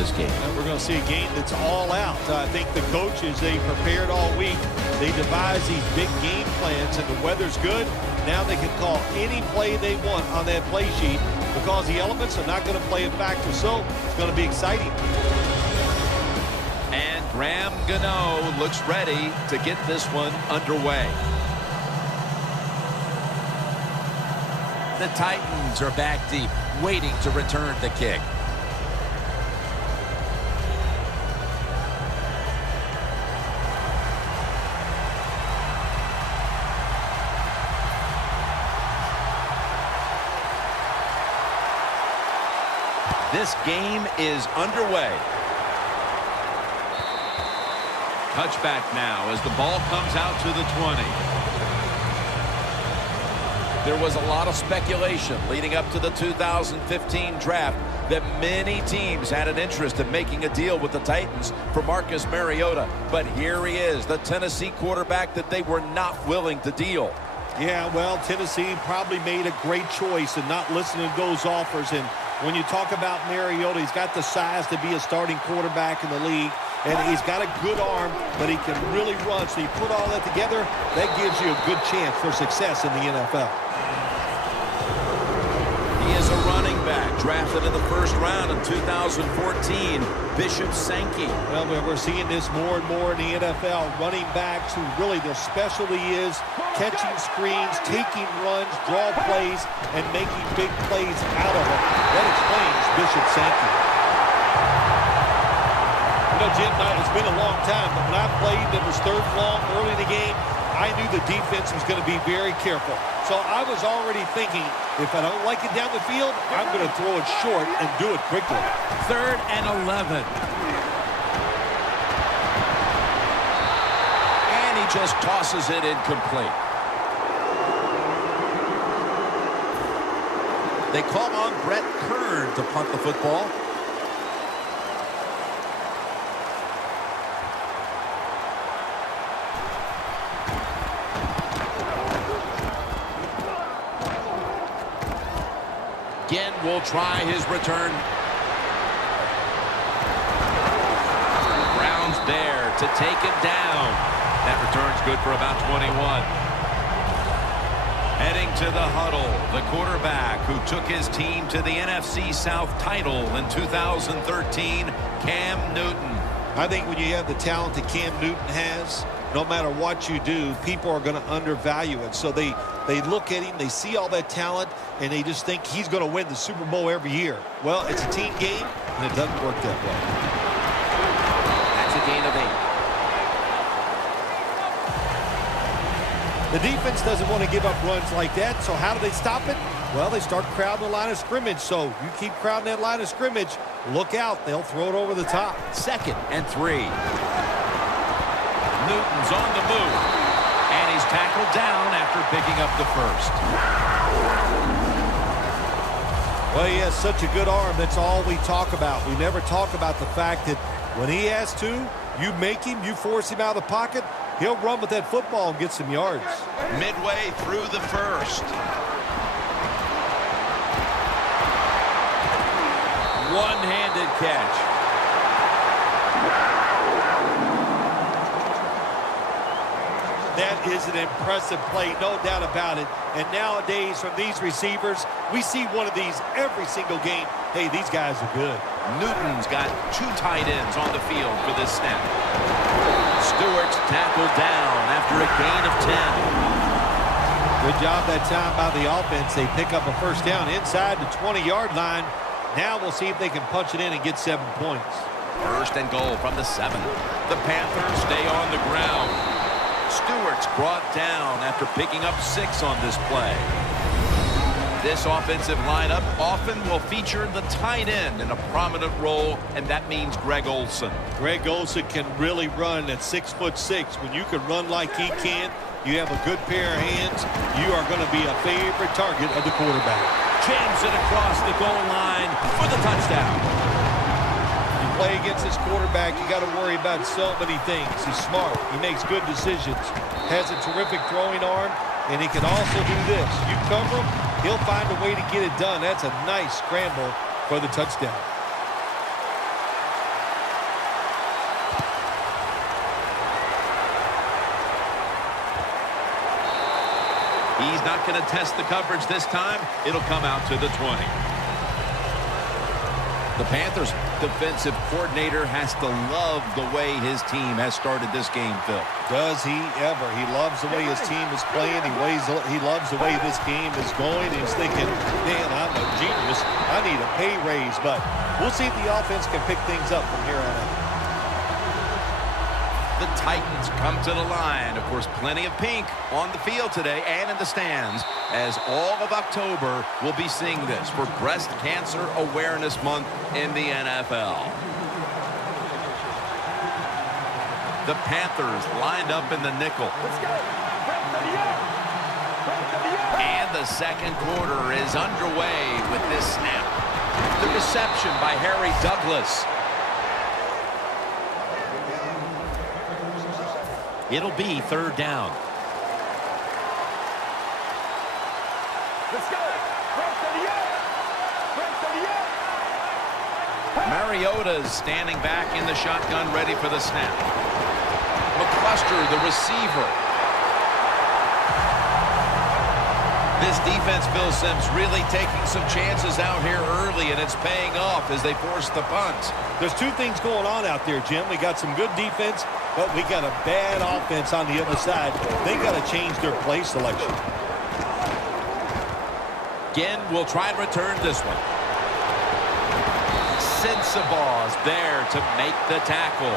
this game. And we're going to see a game that's all out. I think the coaches, they prepared all week. They devised these big game plans, and the weather's good. Now they can call any play they want on that play sheet because the elements are not going to play a factor. So it's going to be exciting. And Graham Gano looks ready to get this one underway. The Titans are back deep, waiting to return the kick. This game is underway. Touchback now as the ball comes out to the 20. There was a lot of speculation leading up to the 2015 draft that many teams had an interest in making a deal with the Titans for Marcus Mariota. But here he is, the Tennessee quarterback that they were not willing to deal. Yeah, well, Tennessee probably made a great choice in not listening to those offers. And when you talk about Mariota, he's got the size to be a starting quarterback in the league. And he's got a good arm, but he can really run. So you put all that together, that gives you a good chance for success in the NFL. He is a running back, drafted in the first round in 2014, Bishop Sankey. Well, we're seeing this more and more in the NFL. Running backs who really their specialty is catching screens, taking runs, draw plays, and making big plays out of them. That explains Bishop Sankey. You know, Jim, it's been a long time, but when I played and it was third and long early in the game, I knew the defense was going to be very careful. So I was already thinking, if I don't like it down the field, I'm going to throw it short and do it quickly. 3rd and 11. And he just tosses it incomplete. They call on Brett Kern to punt the football. Again, will try his return. Brown's there to take it down. That return's good for about 21. Heading to the huddle, the quarterback who took his team to the NFC South title in 2013, Cam Newton. I think when you have the talent that Cam Newton has, no matter what you do, people are going to undervalue it. So they look at him, they see all that talent, and they just think he's going to win the Super Bowl every year. Well, it's a team game, and it doesn't work that way. That's a gain of 8. The defense doesn't want to give up runs like that, so how do they stop it? Well, they start crowding the line of scrimmage, so you keep crowding that line of scrimmage, look out, they'll throw it over the top. 2nd and 3. Newton's on the move, and he's tackled down after picking up the first. Well, he has such a good arm. That's all we talk about. We never talk about the fact that when he has to, you make him, you force him out of the pocket, he'll run with that football and get some yards. Midway through the first. One-handed catch. That is an impressive play, no doubt about it. And nowadays, from these receivers, we see one of these every single game. Hey, these guys are good. Newton's got 2 tight ends on the field for this snap. Stewart's tackled down after a gain of 10. Good job that time by the offense. They pick up a first down inside the 20-yard line. Now we'll see if they can punch it in and get 7 points. 1st and goal from the 7. The Panthers stay on the ground. Stewart's brought down after picking up 6 on this play. This offensive lineup often will feature the tight end in a prominent role, and that means Greg Olsen. Greg Olsen can really run at 6'6". When you can run like he can, you have a good pair of hands, you are going to be a favorite target of the quarterback. Jams it across the goal line for the touchdown. Play against this quarterback, you got to worry about so many things. He's smart, he makes good decisions, has a terrific throwing arm, and he can also do this. You cover him, he'll find a way to get it done. That's a nice scramble for the touchdown. He's not going to test the coverage this time. It'll come out to the 20. The Panthers defensive coordinator has to love the way his team has started this game, Phil. Does he ever? He loves the way his team is playing. He loves the way this game is going. He's thinking, man, I'm a genius. I need a pay raise. But we'll see if the offense can pick things up from here on out. The Titans come to the line. Of course, plenty of pink on the field today and in the stands, as all of October will be seeing this for Breast Cancer Awareness Month in the NFL. The Panthers lined up in the nickel. And the second quarter is underway with this snap. The reception by Harry Douglas. It'll be third down. Mariota's standing back in the shotgun, ready for the snap. McCluster, the receiver. This defense, Phil Simms, really taking some chances out here early, and it's paying off as they force the punt. There's two things going on out there, Jim. We got some good defense, but we got a bad offense on the other side. They got to change their play selection. Again, we'll try and return this one. Sensabaugh's there to make the tackle.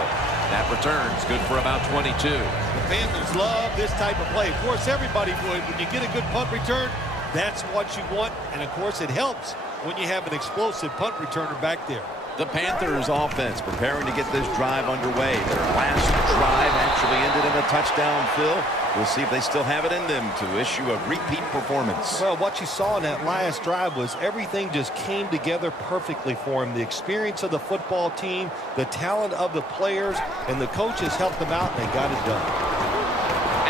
That return's good for about 22. The Panthers love this type of play. Of course, everybody would. When you get a good punt return, that's what you want. And, of course, it helps when you have an explosive punt returner back there. The Panthers offense preparing to get this drive underway. Their last drive actually ended in a touchdown, Phil. We'll see if they still have it in them to issue a repeat performance. Well, what you saw in that last drive was everything just came together perfectly for him. The experience of the football team, the talent of the players, and the coaches helped them out, and they got it done.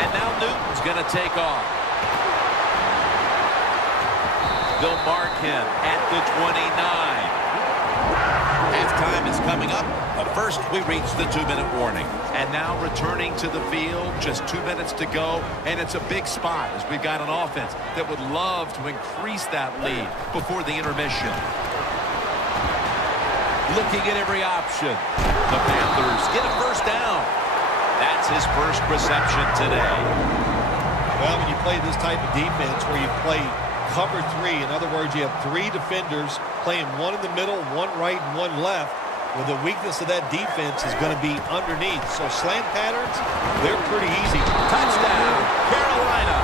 And now Newton's going to take off. They'll mark him at the 29. Halftime is coming up, but first we reach the 2-minute warning. And now returning to the field, just 2 minutes to go, and it's a big spot as we've got an offense that would love to increase that lead before the intermission. Looking at every option. The Panthers get a first down. That's his first reception today. Well, when you play this type of defense where you play cover three, in other words, you have three defenders playing one in the middle, one right, and one left. Well, the weakness of that defense is going to be underneath. So slant patterns, they're pretty easy. Touchdown, Carolina.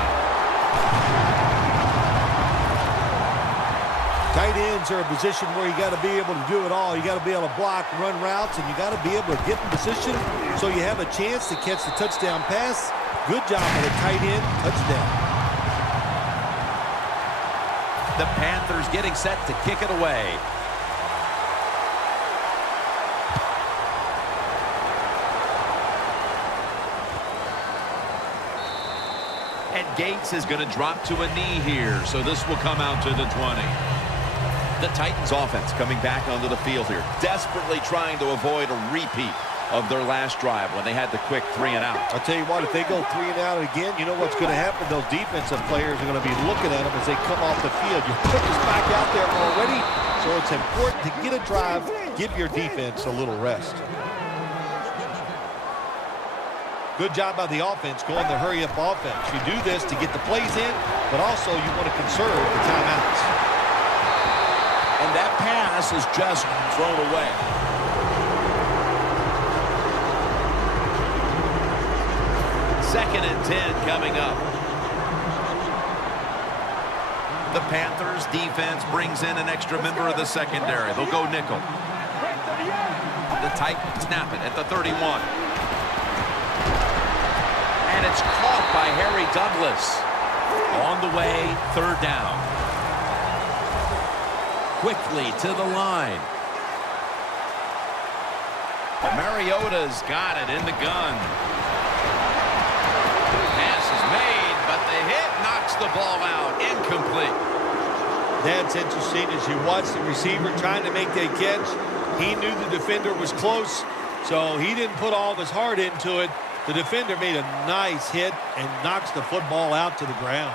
Tight ends are a position where you got to be able to do it all. You got to be able to block, run routes, and you got to be able to get in position so you have a chance to catch the touchdown pass. Good job by the tight end. Touchdown. The Panthers getting set to kick it away. And Gates is going to drop to a knee here, so this will come out to the 20. The Titans offense coming back onto the field here, desperately trying to avoid a repeat of their last drive when they had the quick 3 and out. I'll tell you what, if they go 3 and out again, you know what's going to happen? Those defensive players are going to be looking at them as they come off the field. You put this back out there already, so it's important to get a drive, give your defense a little rest. Good job by the offense going the hurry-up offense. You do this to get the plays in, but also you want to conserve the timeouts. And that pass is just thrown away. Second and 10 coming up. The Panthers defense brings in an extra member of the secondary. They'll go nickel. The Titans snap it at the 31. And it's caught by Harry Douglas. On the way, third down. Quickly to the line. Mariota's got it in the gun. Pass is made, but the hit knocks the ball out. Incomplete. That's interesting. As you watch the receiver trying to make that catch, he knew the defender was close, so he didn't put all of his heart into it. The defender made a nice hit and knocks the football out to the ground.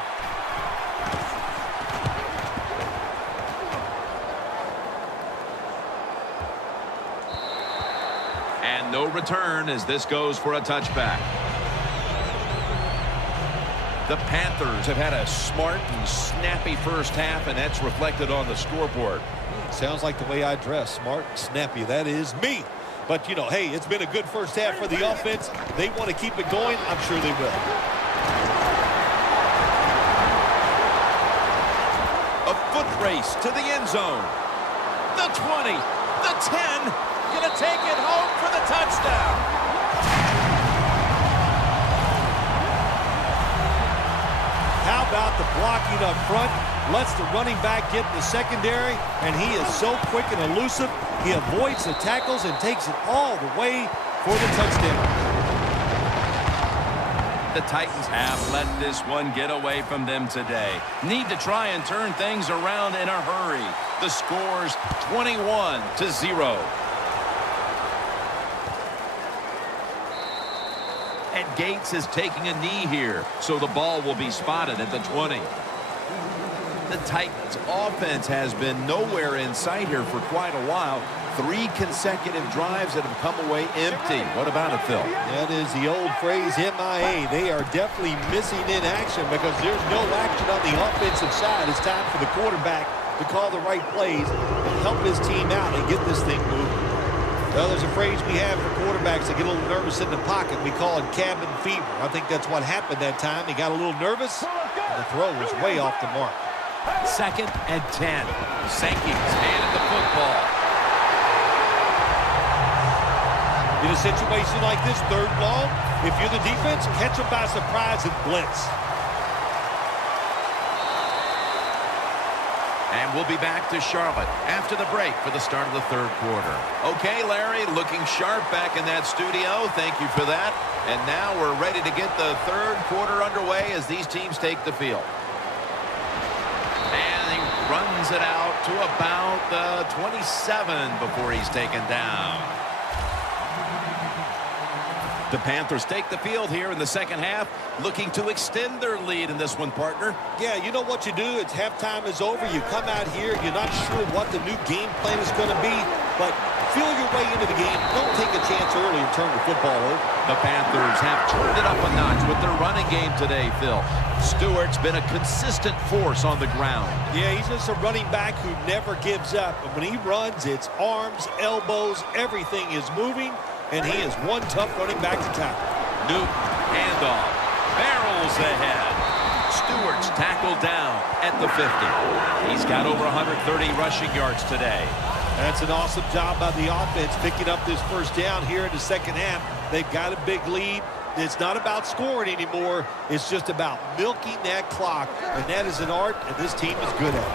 And no return as this goes for a touchback. The Panthers have had a smart and snappy first half, and that's reflected on the scoreboard. Sounds like the way I dress. Smart and snappy. That is me. But, you know, hey, it's been a good first half for the offense. They want to keep it going. I'm sure they will. A foot race to the end zone. The 20, the 10, gonna take it home for the touchdown. How about the blocking up front? Lets the running back get in the secondary, and he is so quick and elusive. He avoids the tackles and takes it all the way for the touchdown. The Titans have let this one get away from them today. Need to try and turn things around in a hurry. The score's 21-0. And Gates is taking a knee here, so the ball will be spotted at the 20. The Titans' offense has been nowhere in sight here for quite a while. 3 consecutive drives that have come away empty. What about it, Phil? That is the old phrase, MIA. They are definitely missing in action because there's no action on the offensive side. It's time for the quarterback to call the right plays and help his team out and get this thing moving. Well, there's a phrase we have for quarterbacks that get a little nervous in the pocket. We call it cabin fever. I think that's what happened that time. He got a little nervous, and the throw was way off the mark. 2nd and 10. Sankey's handed the football. In a situation like this, 3rd and long, if you're the defense, catch them by surprise and blitz. And we'll be back to Charlotte after the break for the start of the 3rd quarter. Okay, Larry, looking sharp back in that studio. Thank you for that. And now we're ready to get the 3rd quarter underway as these teams take the field. And he runs it out to about the 27 before he's taken down. The Panthers take the field here in the 2nd half, looking to extend their lead in this one, partner. Yeah, you know what you do? It's halftime is over. You come out here. You're not sure what the new game plan is going to be, but feel your way into the game. Don't take a chance early and turn the football over. The Panthers have turned it up a notch with their running game today, Phil. Stewart's been a consistent force on the ground. Yeah, he's just a running back who never gives up. But when he runs, it's arms, elbows, everything is moving. And he is one tough running back to tackle. Newton, handoff, barrels ahead. Stewart's tackled down at the 50. He's got over 130 rushing yards today. That's an awesome job by the offense picking up this first down here in the 2nd half. They've got a big lead. It's not about scoring anymore. It's just about milking that clock. And that is an art, and this team is good at it.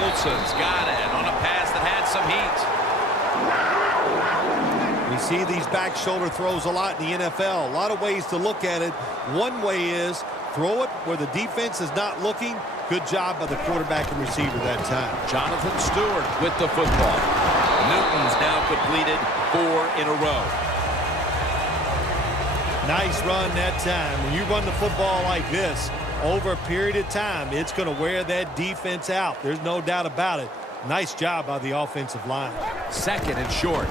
Olsen's got it on a pass that had some heat. We see these back shoulder throws a lot in the NFL. A lot of ways to look at it. One way is throw it where the defense is not looking. Good job by the quarterback and receiver that time. Jonathan Stewart with the football. Newton's now completed 4 in a row. Nice run that time. When you run the football like this over a period of time, it's going to wear that defense out. There's no doubt about it. Nice job by the offensive line. 2nd and short.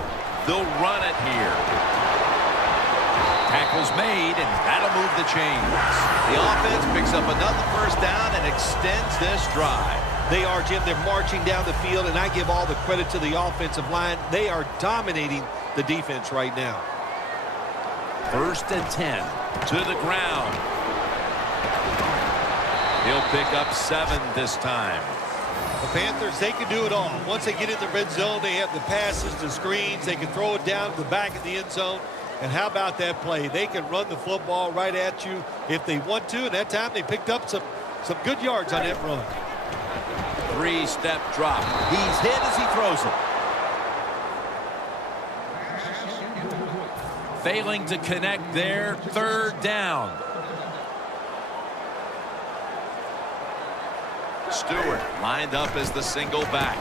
They'll run it here. Tackle's made, and that'll move the chains. The offense picks up another first down and extends this drive. They are, Jim. They're marching down the field, and I give all the credit to the offensive line. They are dominating the defense right now. 1st and 10 to the ground. He'll pick up 7 this time. The Panthers, they can do it all. Once they get in the red zone, they have the passes, the screens. They can throw it down to the back of the end zone. And how about that play? They can run the football right at you if they want to. And that time they picked up some good yards on that run. 3-step drop. He's hit as he throws it. Failing to connect there. 3rd down. Stewart lined up as the single back.